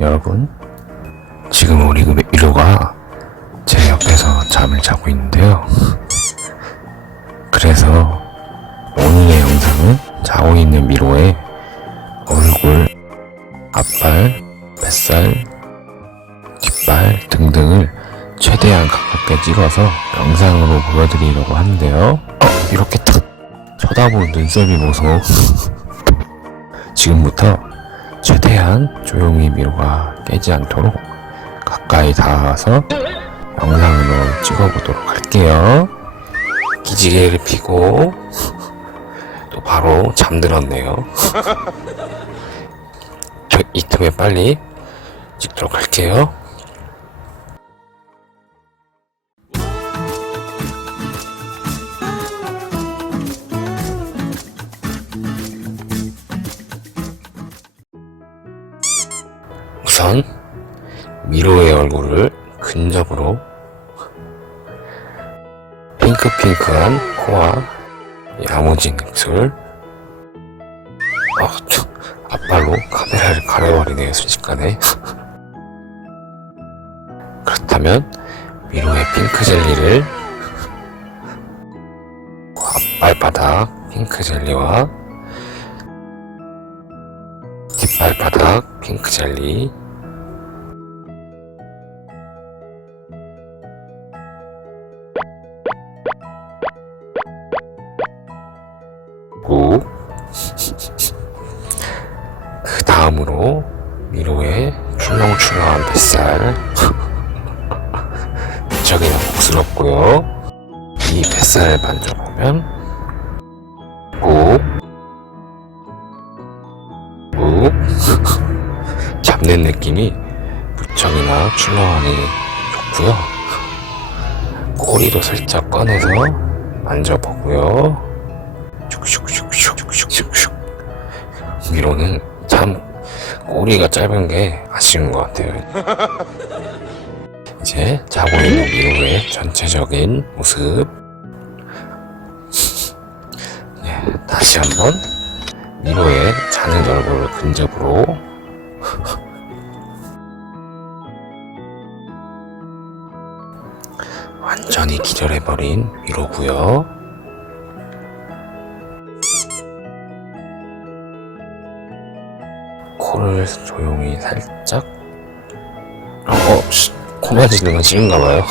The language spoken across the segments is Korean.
여러분. 지금 우리 그 미로가 제 옆에서 잠을 자고 있는데요. 그래서 오늘의 영상은 자고 있는 미로의 얼굴, 앞발, 뱃살, 뒷발 등등을 최대한 가깝게 찍어서 영상으로 보여드리려고 하는데요. 어, 이렇게 탁 쳐다보는 눈썹이 보소. 지금부터 최대한 조용히 미로가 깨지 않도록 가까이 닿아서 영상으로 찍어보도록 할게요. 기지개를 피고 또 바로 잠들었네요. 저 이 틈에 빨리 찍도록 할게요. 우선 미로의 얼굴을 근접으로 핑크핑크한 코와 야무진 입술 어, 저, 앞발로 카메라를 가려버리네요 순식간에. 그렇다면 미로의 핑크 젤리를 앞발바닥 핑크 젤리와 뒷발바닥 핑크 젤리 그 다음으로 미로의 출렁출렁한 뱃살. 저기는 복스럽고요. 이 뱃살을 만져보면 목, 목, 잡는 느낌이 무척이나 출렁하니 좋고요. 꼬리도 살짝 꺼내서 만져보고요. 미로는 참 꼬리가 짧은 게 아쉬운 것 같아요. 이제 자고 있는 미로의 전체적인 모습 예, 다시 한번 미로의 자는 얼굴을 근접으로 완전히 기절해버린 미로고요. 코를 조용히 살짝. 어, 씨, 코 만지는 건 싫은가 봐요.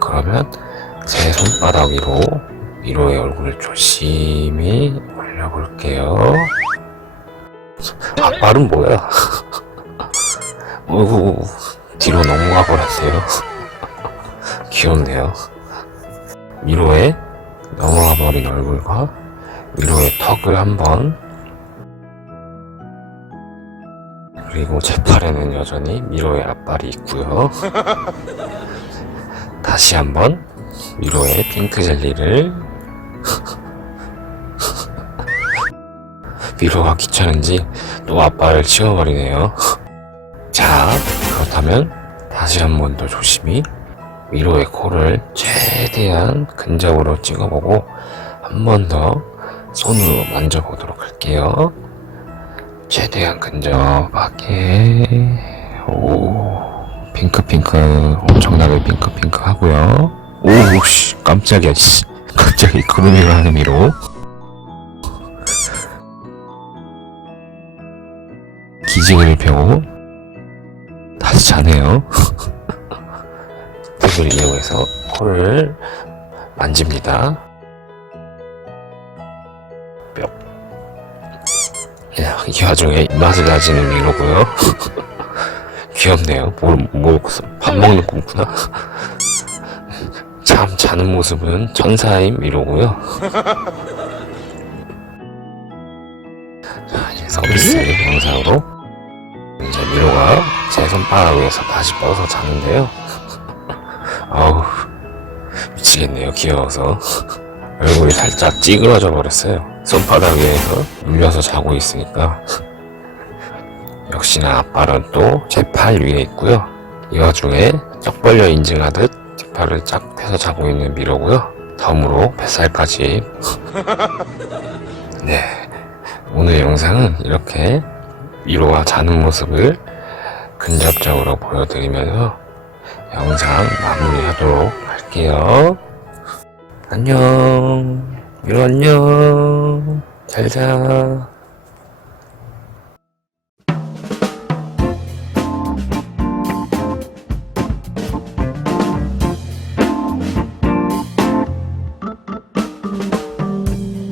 그러면 제 손바닥 위로 미로의 얼굴을 조심히 올려볼게요. 앞발은 뭐야? 어이구 뒤로 넘어가 버렸네요. 귀엽네요. 미로의 넘어가 버린 얼굴과 위로의 턱을 한번. 그리고 제 팔에는 여전히 미로의 앞발이 있고요. 다시 한번 미로의 핑크 젤리를. 미로가 귀찮은지 또 앞발을 치워버리네요. 자 그렇다면 다시 한 번 더 조심히 미로의 코를 최대한 근접으로 찍어보고 한 번 더 손으로 만져보도록 할게요. 최대한 근접하게 오 핑크핑크 엄청나게 핑크핑크 하고요. 오 씨 깜짝이야 씨 갑자기 그루밍을 하는 미로 기지개를 펴고 다시 자네요. 탭을 이용해서 코를 만집니다. 이 와중에 입맛을 다지는 미로고요. 귀엽네요. 뭘, 뭘, 밥 먹는 꿈꾸나? 참 자는 모습은 천사인 미로고요. 자, 이제 서비스 영상으로 이제 미로가 제 손바닥 위에서 다시 뻗어 자는데요. 아우 미치겠네요. 귀여워서. 얼굴이 살짝 찌그러져 버렸어요. 손바닥 위에서 눌려서 자고 있으니까. 역시나 앞발은 또제 팔 위에 있고요. 이 와중에 쩍 벌려 인증하듯 뒷팔을 쫙 펴서 자고 있는 미로고요. 덤으로 뱃살까지. 네. 오늘 영상은 이렇게 미로가 자는 모습을 근접적으로 보여드리면서 영상 마무리하도록 할게요. 안녕. 안녕. 잘 자.